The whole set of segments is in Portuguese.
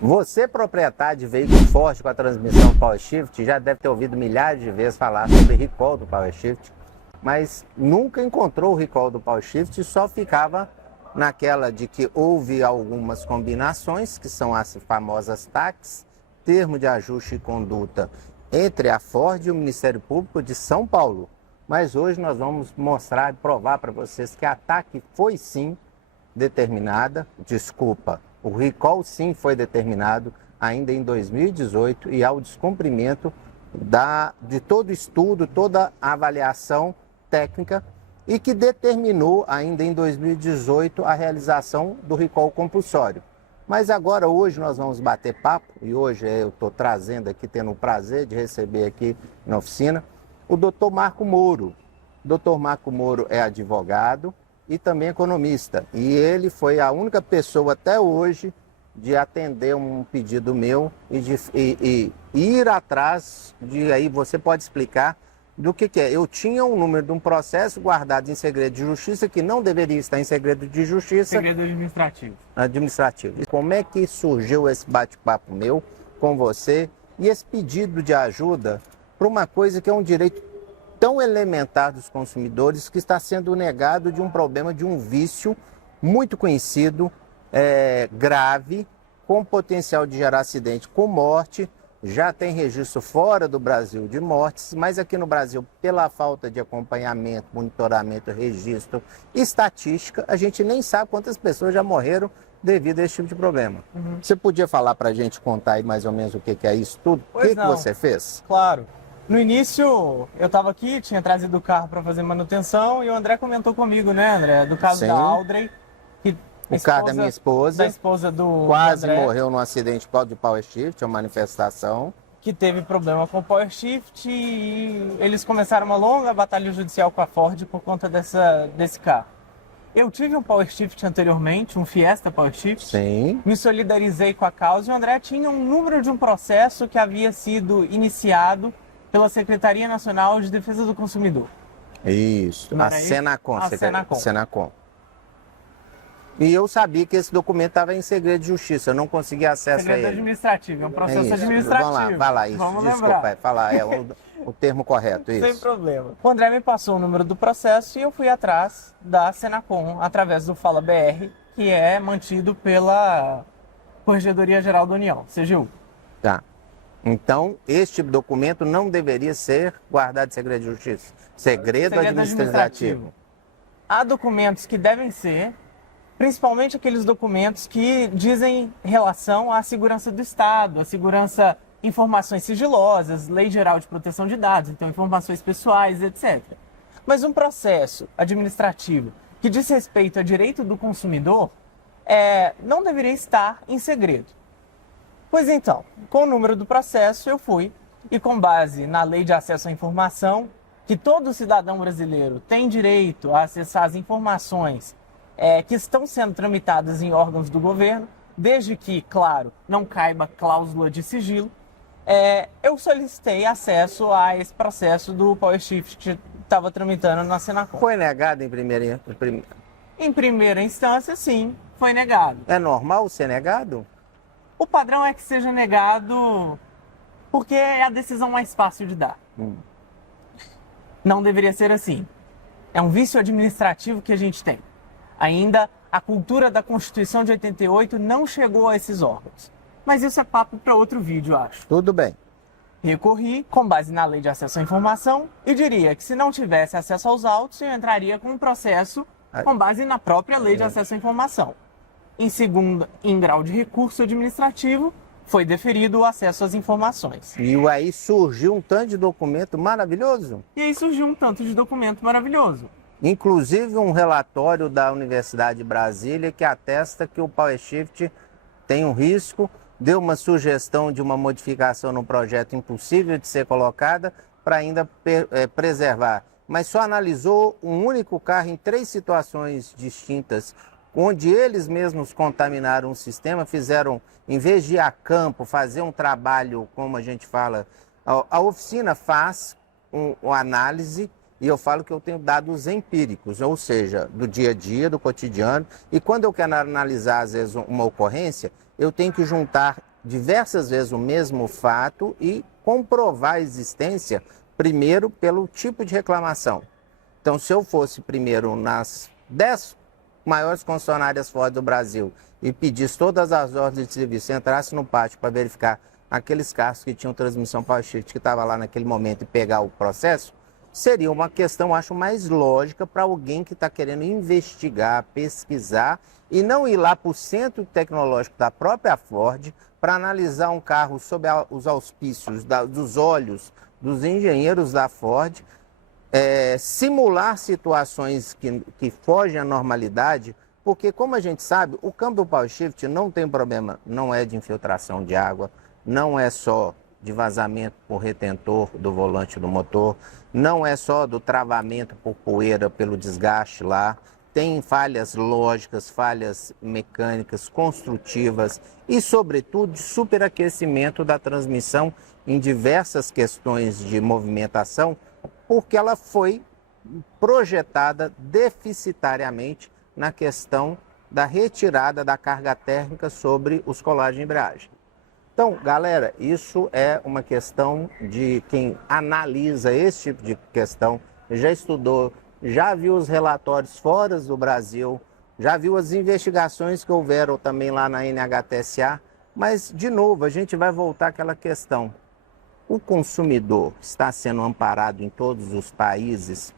Você, proprietário de veículo forte com a transmissão Power Shift, já deve ter ouvido milhares de vezes falar sobre recall do Power Shift, mas nunca encontrou o recall do Power Shift e só ficava naquela de que houve algumas combinações, que são as famosas TACs, termo de ajuste e conduta, entre a Ford e o Ministério Público de São Paulo. Mas hoje nós vamos mostrar e provar para vocês que a TAC foi sim determinada, o recall sim foi determinado ainda em 2018 e ao descumprimento de todo estudo, toda a avaliação técnica e que determinou ainda em 2018 a realização do recall compulsório. Mas agora, hoje, nós vamos bater papo e hoje eu estou trazendo aqui, tendo o prazer de receber aqui na oficina, o Dr. Marco Moro. O Dr. Marco Moro é advogado e também economista. E ele foi a única pessoa até hoje de atender um pedido meu e de ir atrás de, aí você pode explicar do que é. Eu tinha um número de um processo guardado em segredo de justiça que não deveria estar em segredo de justiça. Segredo administrativo. Administrativo. E como é que surgiu esse bate-papo meu com você e esse pedido de ajuda para uma coisa que é um direito tão elementar dos consumidores que está sendo negado de um problema, de um vício muito conhecido, grave, com potencial de gerar acidente com morte. Já tem registro fora do Brasil de mortes, mas aqui no Brasil, pela falta de acompanhamento, monitoramento, registro, estatística, a gente nem sabe quantas pessoas já morreram devido a esse tipo de problema. Você podia falar para a gente, contar aí mais ou menos o que é isso tudo? O que você fez? Claro. No início, eu estava aqui, tinha trazido o carro para fazer manutenção e o André comentou comigo, né, André, do caso da Audrey, que o carro da minha esposa, da esposa do quase André, morreu num acidente de Power Shift, uma manifestação. Que teve problema com o Power Shift e eles começaram uma longa batalha judicial com a Ford por conta desse carro. Eu tive um Power Shift anteriormente, um Fiesta Power Shift. Sim. Me solidarizei com a causa e o André tinha um número de um processo que havia sido iniciado pela Secretaria Nacional de Defesa do Consumidor. Isso, a Senacom. A Senacom. Senacom. E eu sabia que esse documento estava em segredo de justiça, eu não conseguia acesso segredo a ele. Administrativo, é um processo administrativo. Vamos lá, vai lá, isso, Vamos desculpa, lembrar. falar, o termo correto, isso. Sem problema. O André me passou o número do processo e eu fui atrás da Senacom, através do Fala BR, que é mantido pela Corregedoria Geral da União, CGU. Tá. Então, este tipo de documento não deveria ser guardado em segredo de justiça. Segredo administrativo. Há documentos que devem ser, principalmente aqueles documentos que dizem relação à segurança do Estado, à segurança, informações sigilosas, Lei Geral de Proteção de Dados, então informações pessoais, etc. Mas um processo administrativo que diz respeito a direito do consumidor não deveria estar em segredo. Pois então, com o número do processo eu fui e com base na Lei de Acesso à Informação, que todo cidadão brasileiro tem direito a acessar as informações que estão sendo tramitadas em órgãos do governo, desde que, claro, não caiba cláusula de sigilo, eu solicitei acesso a esse processo do Power Shift que estava tramitando na Senacom. Foi negado Em primeira instância, sim, foi negado. É normal ser negado? O padrão é que seja negado porque é a decisão mais fácil de dar. Não deveria ser assim. É um vício administrativo que a gente tem. Ainda a cultura da Constituição de 88 não chegou a esses órgãos. Mas isso é papo para outro vídeo, acho. Tudo bem. Recorri com base na Lei de Acesso à Informação e diria que se não tivesse acesso aos autos, eu entraria com um processo com base na própria Lei de Acesso à Informação. Em grau de recurso administrativo, foi deferido o acesso às informações. E aí surgiu um tanto de documento maravilhoso? E aí surgiu um tanto de documento maravilhoso. Inclusive um relatório da Universidade de Brasília que atesta que o Power Shift tem um risco, deu uma sugestão de uma modificação no projeto impossível de ser colocada para ainda preservar. Mas só analisou um único carro em 3 situações distintas, onde eles mesmos contaminaram o sistema, fizeram, em vez de ir a campo, fazer um trabalho, como a gente fala, a oficina faz uma análise, e eu falo que eu tenho dados empíricos, ou seja, do dia a dia, do cotidiano, e quando eu quero analisar, às vezes, uma ocorrência, eu tenho que juntar diversas vezes o mesmo fato e comprovar a existência, primeiro, pelo tipo de reclamação. Então, se eu fosse primeiro nas 10 maiores concessionárias Ford do Brasil e pedisse todas as ordens de serviço, entrasse no pátio para verificar aqueles carros que tinham transmissão power shift que estava lá naquele momento e pegar o processo, seria uma questão, acho, mais lógica para alguém que está querendo investigar, pesquisar e não ir lá para o centro tecnológico da própria Ford para analisar um carro sob os auspícios dos olhos dos engenheiros da Ford, simular situações que fogem à normalidade, porque, como a gente sabe, o câmbio power shift não tem problema, não é de infiltração de água, não é só de vazamento por retentor do volante do motor, não é só do travamento por poeira pelo desgaste lá, tem falhas lógicas, falhas mecânicas, construtivas e, sobretudo, de superaquecimento da transmissão em diversas questões de movimentação, porque ela foi projetada deficitariamente na questão da retirada da carga térmica sobre os colares de embreagem. Então, galera, isso é uma questão de quem analisa esse tipo de questão, já estudou, já viu os relatórios fora do Brasil, já viu as investigações que houveram também lá na NHTSA, mas, de novo, a gente vai voltar àquela questão. O consumidor está sendo amparado em todos os países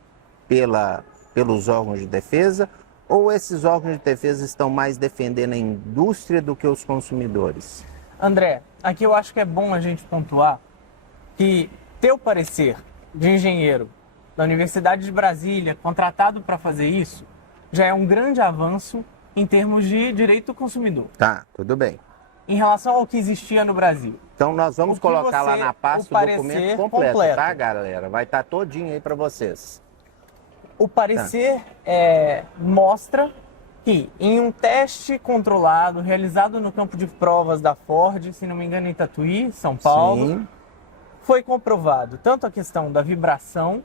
pelos órgãos de defesa, ou esses órgãos de defesa estão mais defendendo a indústria do que os consumidores? André, aqui eu acho que é bom a gente pontuar que ter o parecer de engenheiro da Universidade de Brasília, contratado para fazer isso, já é um grande avanço em termos de direito do consumidor. Tá, tudo bem. Em relação ao que existia no Brasil. Então nós vamos colocar lá na pasta o documento completo, tá, galera? Vai estar todinho aí para vocês. O parecer mostra que em um teste controlado, realizado no campo de provas da Ford, se não me engano em Tatuí, São Paulo, sim, foi comprovado tanto a questão da vibração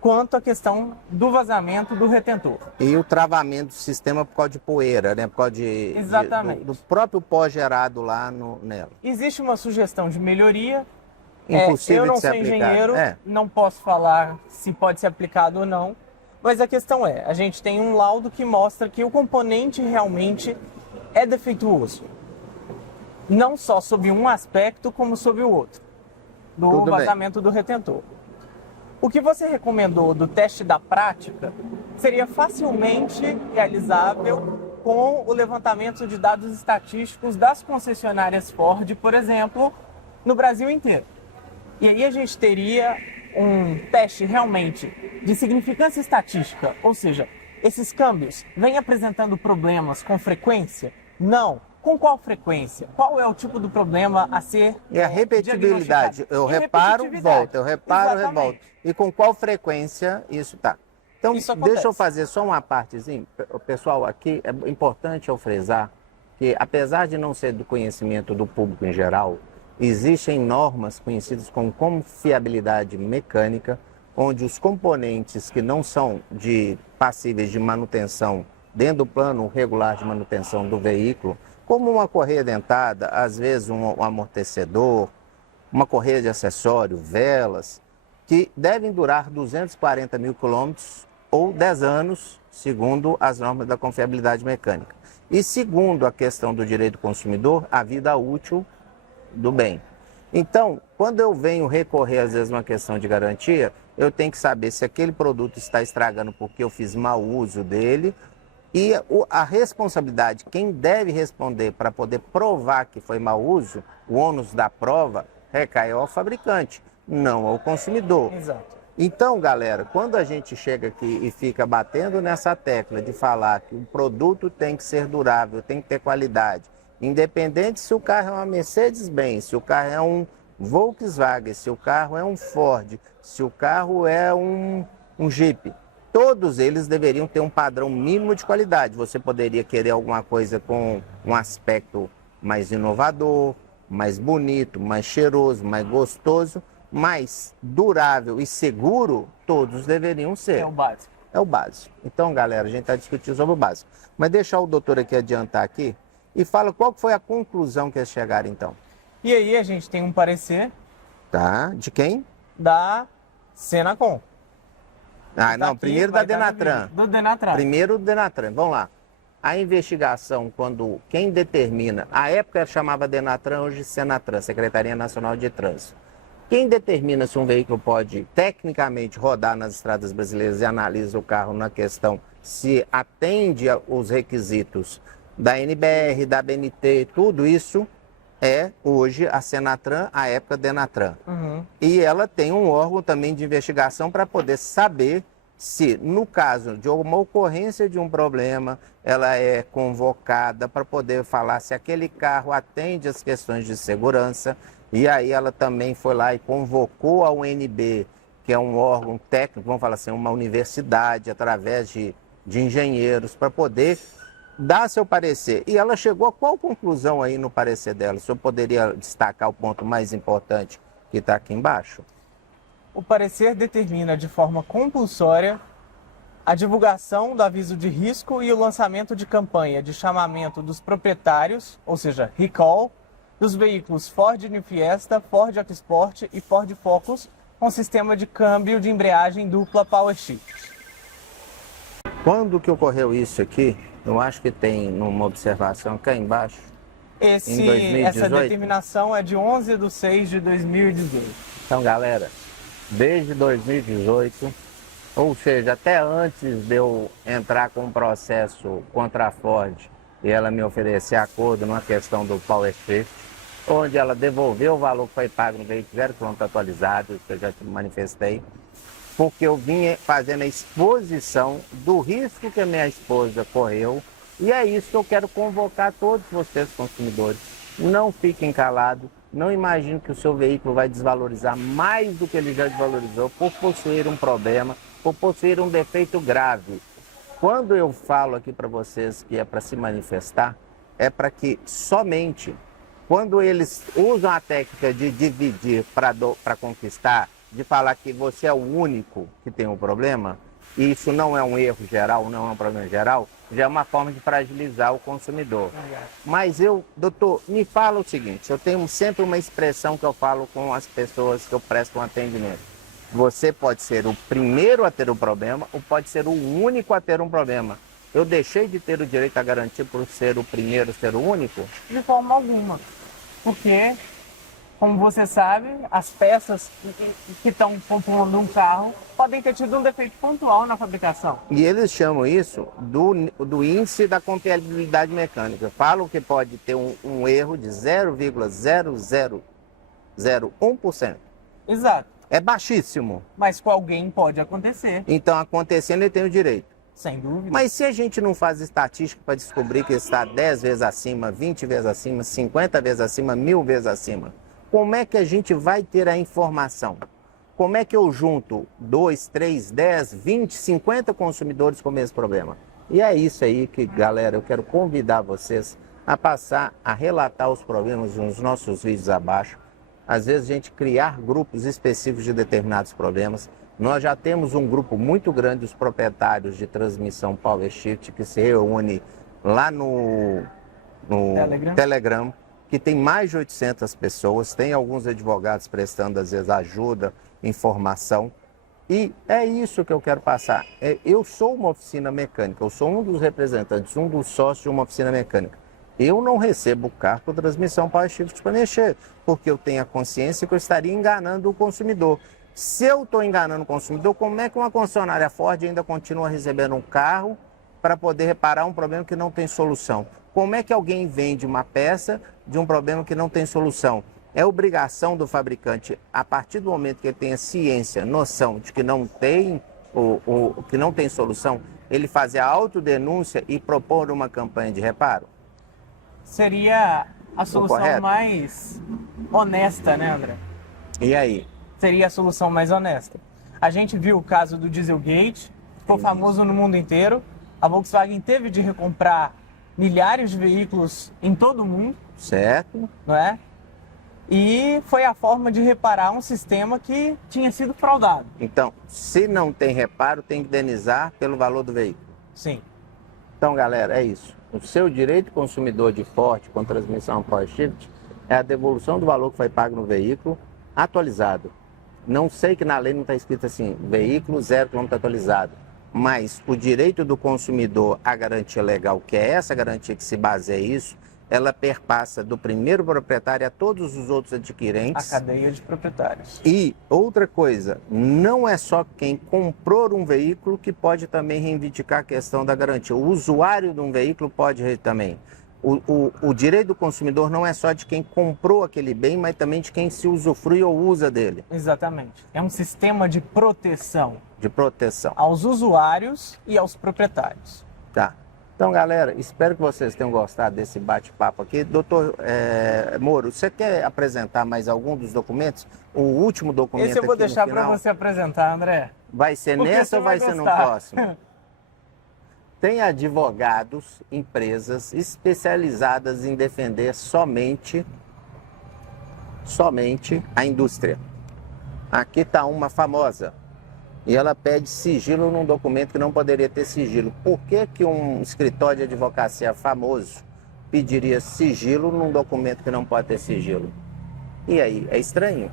quanto a questão do vazamento do retentor. E o travamento do sistema por causa de poeira, né? Por causa Exatamente. do próprio pó gerado lá nela. Existe uma sugestão de melhoria. Impossível eu não de ser sou aplicado. engenheiro, não posso falar se pode ser aplicado ou não, mas a questão a gente tem um laudo que mostra que o componente realmente é defeituoso. Não só sob um aspecto, como sob o outro, do Tudo vazamento do retentor. O que você recomendou do teste da prática seria facilmente realizável com o levantamento de dados estatísticos das concessionárias Ford, por exemplo, no Brasil inteiro. E aí a gente teria um teste realmente de significância estatística, ou seja, esses câmbios vêm apresentando problemas com frequência? Não. Com qual frequência? Qual é o tipo do problema a ser E a repetibilidade, eu reparo, volto, eu reparo, revolto. E com qual frequência isso está? Então, deixa eu fazer só uma partezinha. Pessoal, aqui é importante eu frisar que, apesar de não ser do conhecimento do público em geral, existem normas conhecidas como confiabilidade mecânica, onde os componentes que não são passíveis de manutenção dentro do plano regular de manutenção do veículo, como uma correia dentada, às vezes um amortecedor, uma correia de acessório, velas, que devem durar 240 mil quilômetros ou 10 anos, segundo as normas da confiabilidade mecânica. E segundo a questão do direito do consumidor, a vida útil do bem. Então, quando eu venho recorrer, às vezes, uma questão de garantia, eu tenho que saber se aquele produto está estragando porque eu fiz mau uso dele. E a responsabilidade, quem deve responder para poder provar que foi mau uso, o ônus da prova, recai ao fabricante, não ao consumidor. Exato. Então, galera, quando a gente chega aqui e fica batendo nessa tecla de falar que o produto tem que ser durável, tem que ter qualidade, independente se o carro é uma Mercedes-Benz, se o carro é um Volkswagen, se o carro é um Ford, se o carro é um Jeep, todos eles deveriam ter um padrão mínimo de qualidade. Você poderia querer alguma coisa com um aspecto mais inovador, mais bonito, mais cheiroso, mais gostoso, mais durável e seguro, todos deveriam ser. É o básico. É o básico. Então, galera, a gente está discutindo sobre o básico. Mas deixar o doutor aqui adiantar aqui, e fala qual foi a conclusão que eles chegaram então. E aí a gente tem um parecer Tá, de quem? da Senacom. Ah, não, primeiro da Denatran. Do Denatran. Primeiro do Denatran, vamos lá. A investigação, quando quem determina, a época chamava Denatran, hoje Senatran, Secretaria Nacional de Trânsito. Quem determina se um veículo pode tecnicamente rodar nas estradas brasileiras e analisa o carro na questão se atende os requisitos da NBR, da BNT, tudo isso é hoje a Senatran, a época Denatran. E ela tem um órgão também de investigação para poder saber se, no caso de uma ocorrência de um problema, ela é convocada para poder falar se aquele carro atende às questões de segurança. E aí ela também foi lá e convocou a UNB, que é um órgão técnico, vamos falar assim, uma universidade, através de engenheiros, para poder dar seu parecer. E ela chegou a qual conclusão aí no parecer dela? O senhor poderia destacar o ponto mais importante que está aqui embaixo? O parecer determina de forma compulsória a divulgação do aviso de risco e o lançamento de campanha de chamamento dos proprietários, ou seja, recall, dos veículos Ford New Fiesta, Ford EcoSport e Ford Focus com sistema de câmbio de embreagem dupla Power Shift. Quando que ocorreu isso aqui? Eu acho que tem numa observação cá embaixo. Essa determinação é de 11/6/2018. Então, galera, desde 2018, ou seja, até antes de eu entrar com um processo contra a Ford e ela me oferecer acordo numa questão do Power Shift, onde ela devolveu o valor que foi pago no veículo 0 km atualizado, que eu já te manifestei, porque eu vinha fazendo a exposição do risco que a minha esposa correu, e é isso que eu quero convocar todos vocês, consumidores. Não fiquem calados, não imagine que o seu veículo vai desvalorizar mais do que ele já desvalorizou por possuir um problema, por possuir um defeito grave. Quando eu falo aqui para vocês que é para se manifestar, é para que somente quando eles usam a técnica de dividir para conquistar, de falar que você é o único que tem um problema, e isso não é um erro geral, não é um problema geral, já é uma forma de fragilizar o consumidor. Mas doutor, me fala o seguinte, eu tenho sempre uma expressão que eu falo com as pessoas que eu presto um atendimento. Você pode ser o primeiro a ter um problema ou pode ser o único a ter um problema. Eu deixei de ter o direito a garantir por ser o primeiro, ser o único? De forma alguma. Porque, como você sabe, as peças que estão compondo um carro podem ter tido um defeito pontual na fabricação. E eles chamam isso do índice da compatibilidade mecânica. Falam que pode ter um erro de 0,0001%. Exato. É baixíssimo. Mas com alguém pode acontecer. Então, acontecendo, ele tem o direito. Sem dúvida. Mas se a gente não faz estatística para descobrir que está 10 vezes acima, 20 vezes acima, 50 vezes acima, 1000 vezes acima, como é que a gente vai ter a informação? Como é que eu junto 2, 3, 10, 20, 50 consumidores com o mesmo problema? E é isso aí que, galera, eu quero convidar vocês a passar a relatar os problemas nos nossos vídeos abaixo. Às vezes a gente criar grupos específicos de determinados problemas. Nós já temos um grupo muito grande dos proprietários de transmissão Power Shift que se reúne lá no Telegram, que tem mais de 800 pessoas, tem alguns advogados prestando às vezes ajuda, informação. E é isso que eu quero passar. Eu sou uma oficina mecânica, eu sou um dos representantes, um dos sócios de uma oficina mecânica. Eu não recebo carro com transmissão Power Shift para mexer, porque eu tenho a consciência que eu estaria enganando o consumidor. Se eu estou enganando o consumidor, como é que uma concessionária Ford ainda continua recebendo um carro para poder reparar um problema que não tem solução? Como é que alguém vende uma peça de um problema que não tem solução? É obrigação do fabricante, a partir do momento que ele tenha ciência, noção de que não tem, que não tem solução, ele fazer a autodenúncia e propor uma campanha de reparo? Seria a solução mais honesta, né, André? E aí? Seria a solução mais honesta. A gente viu o caso do Dieselgate, ficou famoso no mundo inteiro. A Volkswagen teve de recomprar milhares de veículos em todo o mundo. Certo. Não é? E foi a forma de reparar um sistema que tinha sido fraudado. Então, se não tem reparo, tem que indenizar pelo valor do veículo. Sim. Então, galera, é isso. O seu direito consumidor de Ford com transmissão Power Shift é a devolução do valor que foi pago no veículo atualizado. Não sei que na lei não está escrito assim, veículo 0 km atualizado, mas o direito do consumidor à garantia legal, que é essa garantia que se baseia isso, ela perpassa do primeiro proprietário a todos os outros adquirentes. A cadeia de proprietários. E outra coisa, não é só quem comprou um veículo que pode também reivindicar a questão da garantia. O usuário de um veículo pode também. O direito do consumidor não é só de quem comprou aquele bem, mas também de quem se usufrui ou usa dele. Exatamente. É um sistema de proteção. De proteção. Aos usuários e aos proprietários. Tá. Então, galera, espero que vocês tenham gostado desse bate-papo aqui. Doutor Moro, você quer apresentar mais algum dos documentos? O último documento Esse eu vou aqui deixar no para final, você apresentar, André. vai ser Porque nesse você ou vai vai ser no gostar. próximo? Tem advogados, empresas especializadas em defender somente a indústria. Aqui está uma famosa. E ela pede sigilo num documento que não poderia ter sigilo. Por que que um escritório de advocacia famoso pediria sigilo num documento que não pode ter sigilo? E aí, é estranho?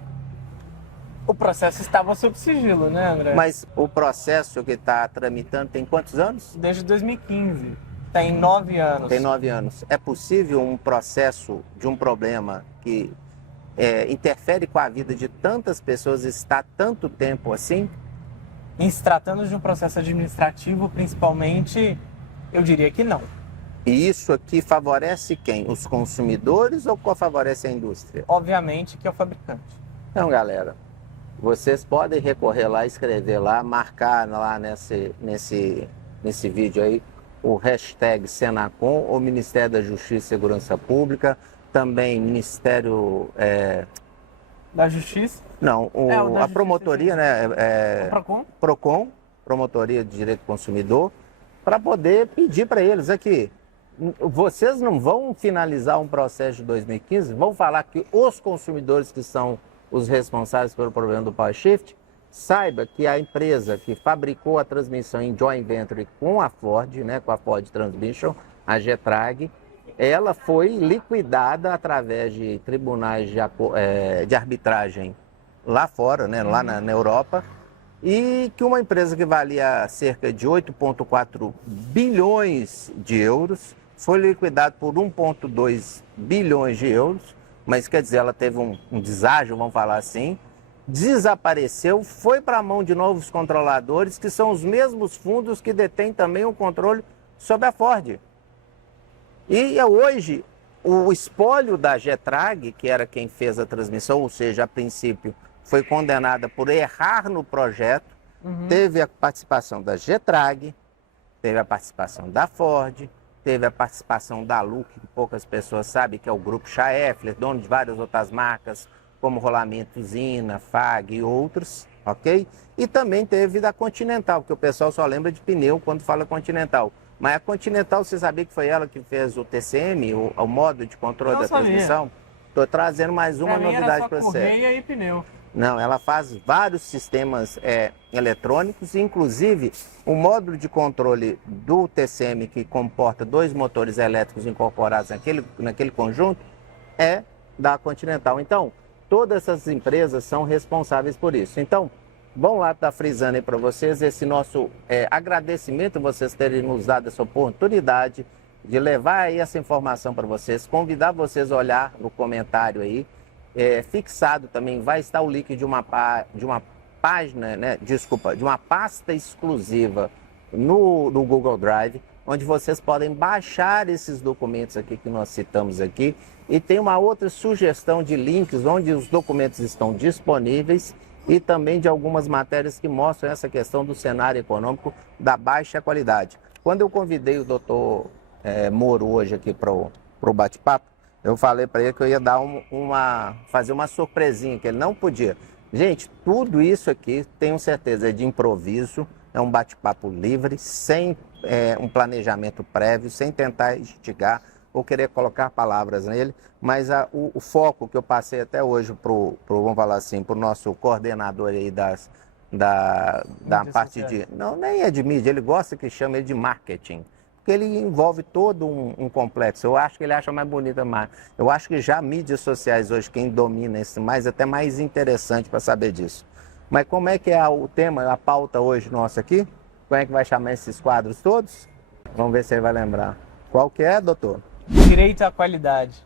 O processo estava sob sigilo, né, André? Mas o processo que está tramitando tem quantos anos? Desde 2015. Tem 9 anos. Tem 9 anos. É possível um processo de um problema que interfere com a vida de tantas pessoas estar tanto tempo assim? Em se tratando de um processo administrativo, principalmente, eu diria que não. E isso aqui favorece quem? Os consumidores ou favorece a indústria? Obviamente que é o fabricante. Então, galera, vocês podem recorrer lá, escrever lá, marcar lá nesse vídeo aí o hashtag Senacom, ou Ministério da Justiça e Segurança Pública, também Ministério... Da Justiça? Não, a promotoria, né? O PROCON? PROCON, Promotoria de Direito do Consumidor, para poder pedir para eles aqui. Vocês não vão finalizar um processo de 2015, vão falar que os consumidores que são os responsáveis pelo problema do Power Shift, saiba que a empresa que fabricou a transmissão em joint venture com a Ford, né, com a Ford Transmission, a Getrag, ela foi liquidada através de tribunais de arbitragem lá fora, né, lá na Europa, e que uma empresa que valia cerca de 8,4 bilhões de euros foi liquidada por 1,2 bilhões de euros, mas quer dizer, ela teve um deságio, vamos falar assim, desapareceu, foi para a mão de novos controladores, que são os mesmos fundos que detêm também o controle sobre a Ford. E hoje, o espólio da Getrag, que era quem fez a transmissão, ou seja, a princípio foi condenada por errar no projeto, teve a participação da Getrag, teve a participação da Ford, teve a participação da Lu, que poucas pessoas sabem, que é o grupo Schaeffler, dono de várias outras marcas, como Rolamento Zina, FAG e outros, ok? E também teve da Continental, que o pessoal só lembra de pneu quando fala Continental. Mas a Continental, você sabia que foi ela que fez o TCM, o modo de controle da transmissão? Estou trazendo mais uma novidade para você. Correia e pneu. Não, ela faz vários sistemas eletrônicos, inclusive o módulo de controle do TCM, que comporta 2 motores elétricos incorporados naquele conjunto, é da Continental. Então, todas essas empresas são responsáveis por isso. Então, vamos lá, tá frisando aí para vocês esse nosso agradecimento, vocês terem nos dado essa oportunidade de levar aí essa informação para vocês, convidar vocês a olhar no comentário aí, fixado também vai estar o link de uma página, né, desculpa, de uma pasta exclusiva no Google Drive, onde vocês podem baixar esses documentos aqui que nós citamos aqui, e tem uma outra sugestão de links onde os documentos estão disponíveis e também de algumas matérias que mostram essa questão do cenário econômico da baixa qualidade. Quando eu convidei o doutor Moro hoje aqui para o bate-papo, eu falei para ele que eu ia dar fazer uma surpresinha, que ele não podia. Gente, tudo isso aqui, tenho certeza, é de improviso, é um bate-papo livre, sem um planejamento prévio, sem tentar instigar ou querer colocar palavras nele, mas o foco que eu passei até hoje vamos falar assim, para o nosso coordenador aí da parte de... Não, nem é de mídia, ele gosta que chama ele de marketing. porque ele envolve todo um complexo. Eu acho que ele acha mais bonita, mais. Eu acho que já mídias sociais hoje, quem domina isso mais, até mais interessante para saber disso. Mas como é que é o tema, a pauta hoje nossa aqui? Como é que vai chamar esses quadros todos? Vamos ver se ele vai lembrar. Qual que é, doutor? Direito à qualidade.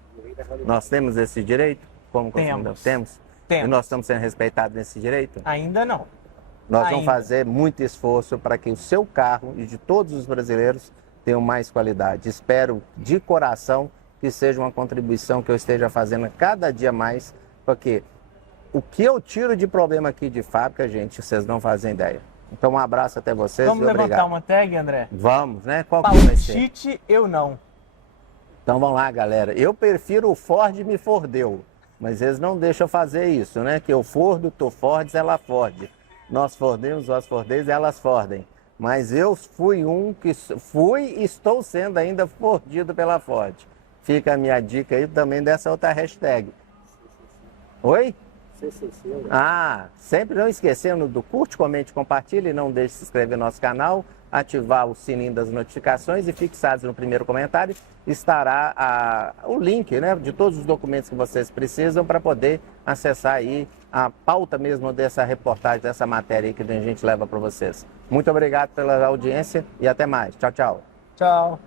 Nós temos esse direito? Como Temos. Temos? Temos. E nós estamos sendo respeitados nesse direito? Ainda não. Nós vamos Ainda. fazer muito esforço para que o seu carro e de todos os brasileiros tenham mais qualidade. Espero de coração que seja uma contribuição que eu esteja fazendo cada dia mais, porque o que eu tiro de problema aqui de fábrica, gente, vocês não fazem ideia. Então um abraço até vocês Vamos e obrigado. levantar uma tag, André? Vamos, né? Qual que vai ser? Pauchite, eu não. Então vamos lá, galera. Eu prefiro o Ford me fordeu, mas eles não deixam fazer isso, né? Que eu fordo, tu fordes, ela forde. Nós fordemos, vós fordeis, elas fordem. Mas eu fui um que fui e estou sendo ainda fordido pela Ford. Fica a minha dica aí também dessa outra hashtag. Oi? Ah, sempre não esquecendo do curte, comente, compartilhe, não deixe de se inscrever no nosso canal, ativar o sininho das notificações e fixados no primeiro comentário estará o link, né, de todos os documentos que vocês precisam para poder acessar aí a pauta mesmo dessa reportagem, dessa matéria aí que a gente leva para vocês. Muito obrigado pela audiência e até mais. Tchau, tchau. Tchau.